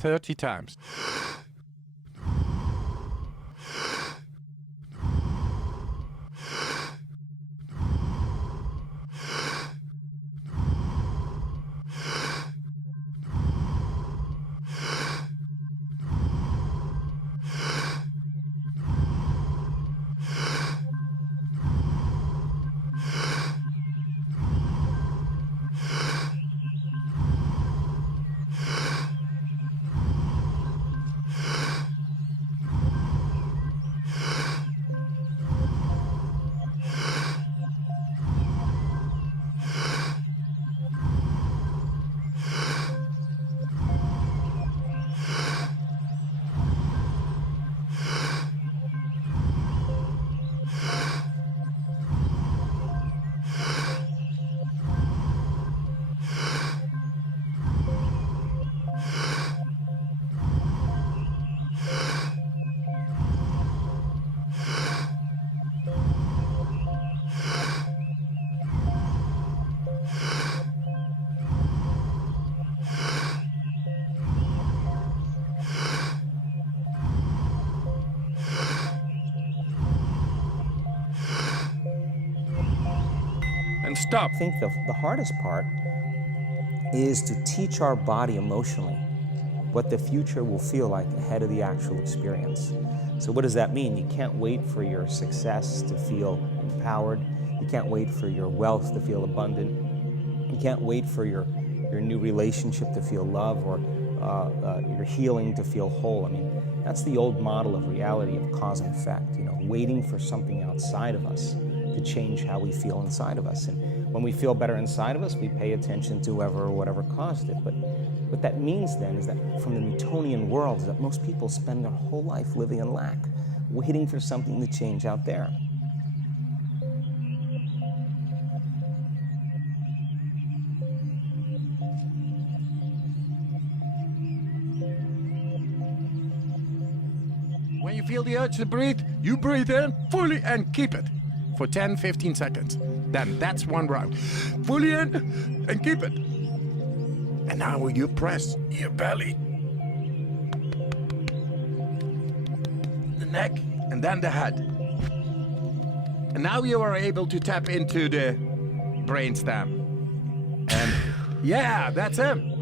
30 times. And stop. I think the hardest part is to teach our body emotionally what the future will feel like ahead of the actual experience. So what does that mean? You can't wait for your success to feel empowered. You can't wait for your wealth to feel abundant. You can't wait for your new relationship to feel love, or your healing to feel whole. I mean, that's the old model of reality, of cause and effect, you know, waiting for something outside of us to change how we feel inside of us. And when we feel better inside of us, we pay attention to whoever or whatever caused it. But what that means then is that from the Newtonian world is that most people spend their whole life living in lack, waiting for something to change out there. When you feel the urge to breathe, you breathe in fully and keep it for 10-15 seconds. Then that's one round. Fully in and keep it. And now you press your belly, the neck, and then the head. And now you are able to tap into the brainstem. And yeah, that's him.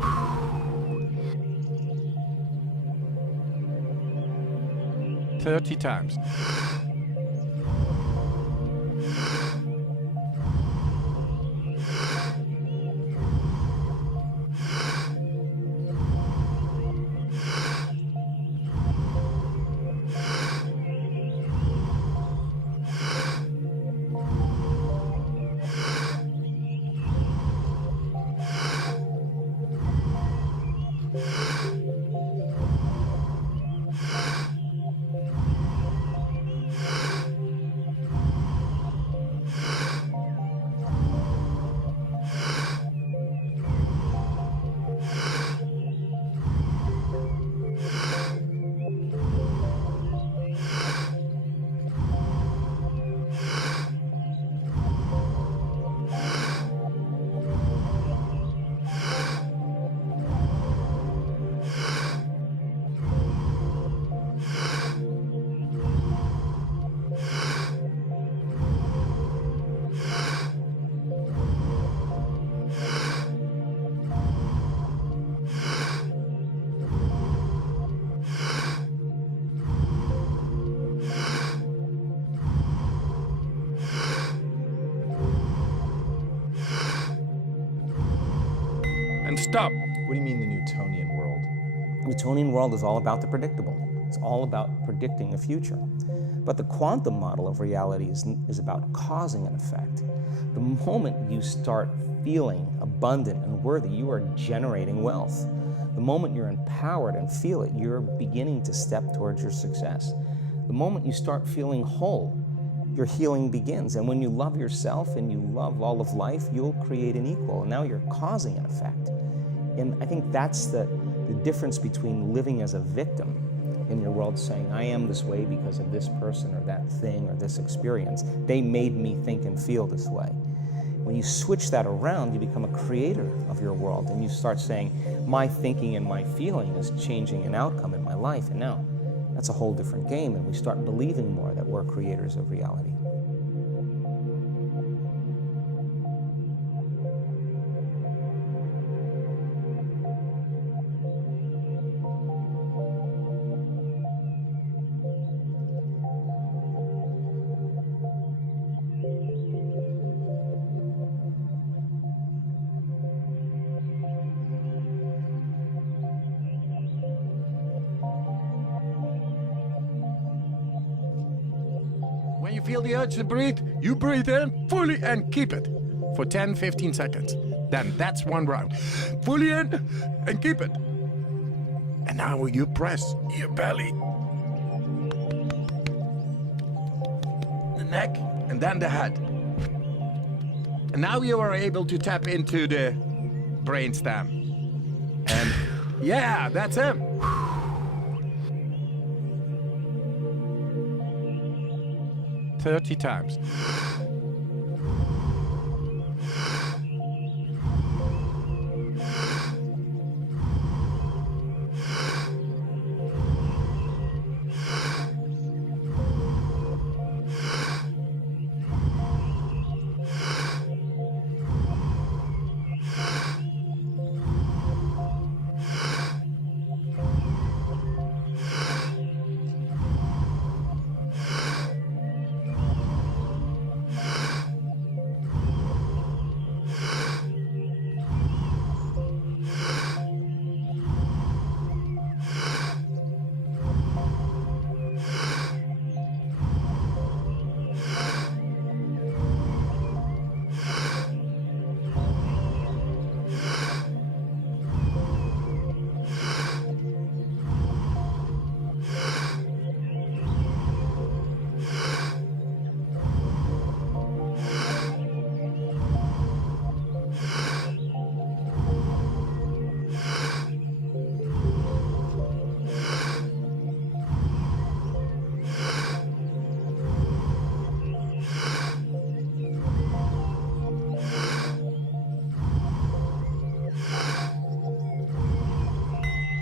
30 times. And stop. What do you mean the Newtonian world? The Newtonian world is all about the predictable. It's all about predicting the future. But the quantum model of reality is about causing an effect. The moment you start feeling abundant and worthy, you are generating wealth. The moment you're empowered and feel it, you're beginning to step towards your success. The moment you start feeling whole, your healing begins. And when you love yourself and you love all of life, you'll create an equal. And now you're causing an effect. And I think that's the difference between living as a victim in your world, saying, I am this way because of this person or that thing or this experience. They made me think and feel this way. When you switch that around, you become a creator of your world, and you start saying, my thinking and my feeling is changing an outcome in my life, and now that's a whole different game, and we start believing more that we're creators of reality. When you feel the urge to breathe, you breathe in fully and keep it for 10-15 seconds. Then that's one round. Fully in and keep it. And now you press your belly, the neck, and then the head. And now you are able to tap into the brainstem. And yeah, that's him. 30 times.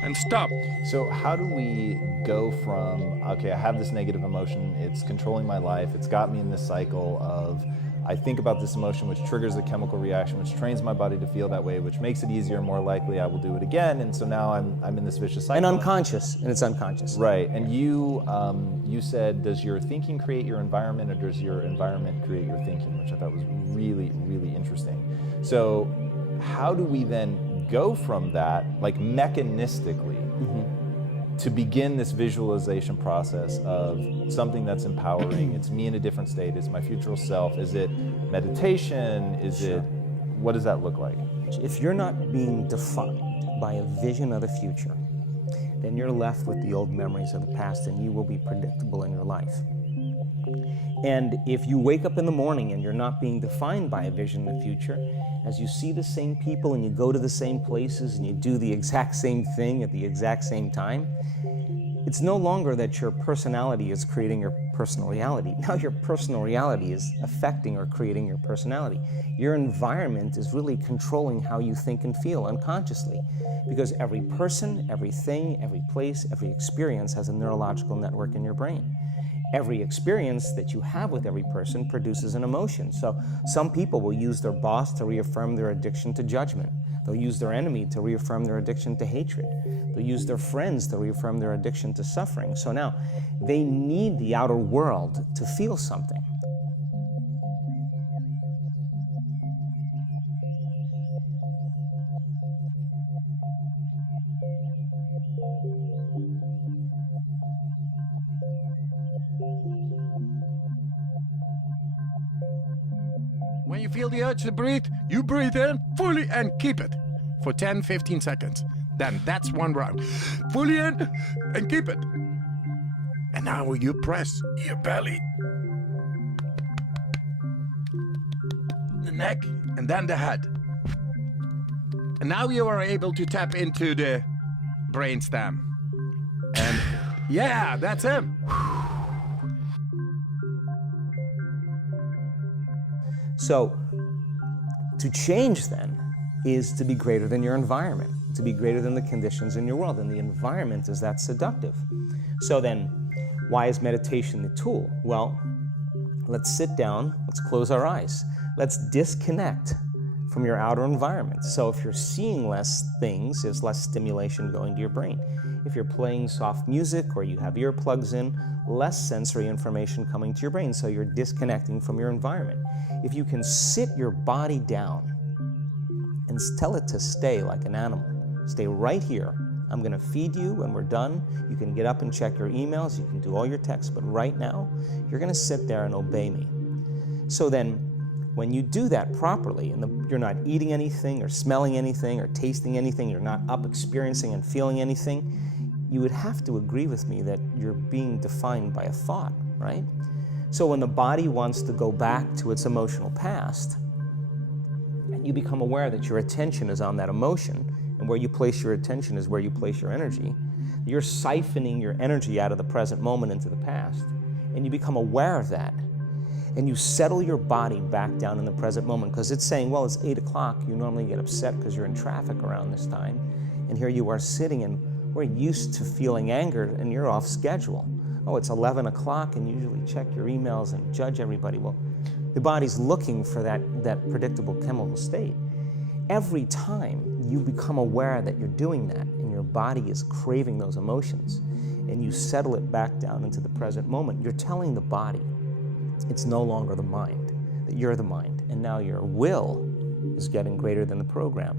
And stop. So how do we go from, okay, I have this negative emotion, it's controlling my life, it's got me in this cycle of, I think about this emotion, which triggers a chemical reaction, which trains my body to feel that way, which makes it easier and more likely I will do it again, and so now I'm in this vicious cycle. And unconscious, and it's unconscious. Right, and you said, does your thinking create your environment, or does your environment create your thinking, which I thought was really, really interesting. So how do we then go from that, like mechanistically, to begin this visualization process of something that's empowering? It's me in a different state, it's my future self. Is it meditation? Is it, what does that look like? If you're not being defined by a vision of the future, then you're left with the old memories of the past, and you will be predictable in your life. And if you wake up in the morning and you're not being defined by a vision of the future, as you see the same people and you go to the same places and you do the exact same thing at the exact same time, it's no longer that your personality is creating your personal reality. Now your personal reality is affecting or creating your personality. Your environment is really controlling how you think and feel unconsciously, because every person, everything, every place, every experience has a neurological network in your brain. Every experience that you have with every person produces an emotion. So some people will use their boss to reaffirm their addiction to judgment. They'll use their enemy to reaffirm their addiction to hatred. They'll use their friends to reaffirm their addiction to suffering. So now they need the outer world to feel something. When you feel the urge to breathe, you breathe in fully and keep it for 10-15 seconds. Then that's one round. Fully in and keep it. And now you press your belly, the neck, and then the head. And now you are able to tap into the brainstem. And yeah, that's him. So To change then is to be greater than your environment, to be greater than the conditions in your world, and the environment is that seductive. So then, why is meditation the tool? Well, let's sit down, let's close our eyes. Let's disconnect from your outer environment. So if you're seeing less things, there's less stimulation going to your brain. If you're playing soft music or you have earplugs in, less sensory information coming to your brain, so you're disconnecting from your environment. If you can sit your body down and tell it to stay like an animal, stay right here. I'm going to feed you when we're done. You can get up and check your emails, you can do all your texts, but right now, you're going to sit there and obey me. So then, when you do that properly, and you're not eating anything or smelling anything or tasting anything, you're not up experiencing and feeling anything, you would have to agree with me that you're being defined by a thought, right? So when the body wants to go back to its emotional past, and you become aware that your attention is on that emotion, and where you place your attention is where you place your energy, you're siphoning your energy out of the present moment into the past, and you become aware of that. And you settle your body back down in the present moment, because it's saying, well, it's 8 o'clock. You normally get upset because you're in traffic around this time. And here you are sitting, and we're used to feeling anger, and you're off schedule. Oh, it's 11 o'clock, and you usually check your emails and judge everybody. Well, the body's looking for that predictable chemical state. Every time you become aware that you're doing that, and your body is craving those emotions, and you settle it back down into the present moment, you're telling the body, it's no longer the mind, that you're the mind, and now your will is getting greater than the program.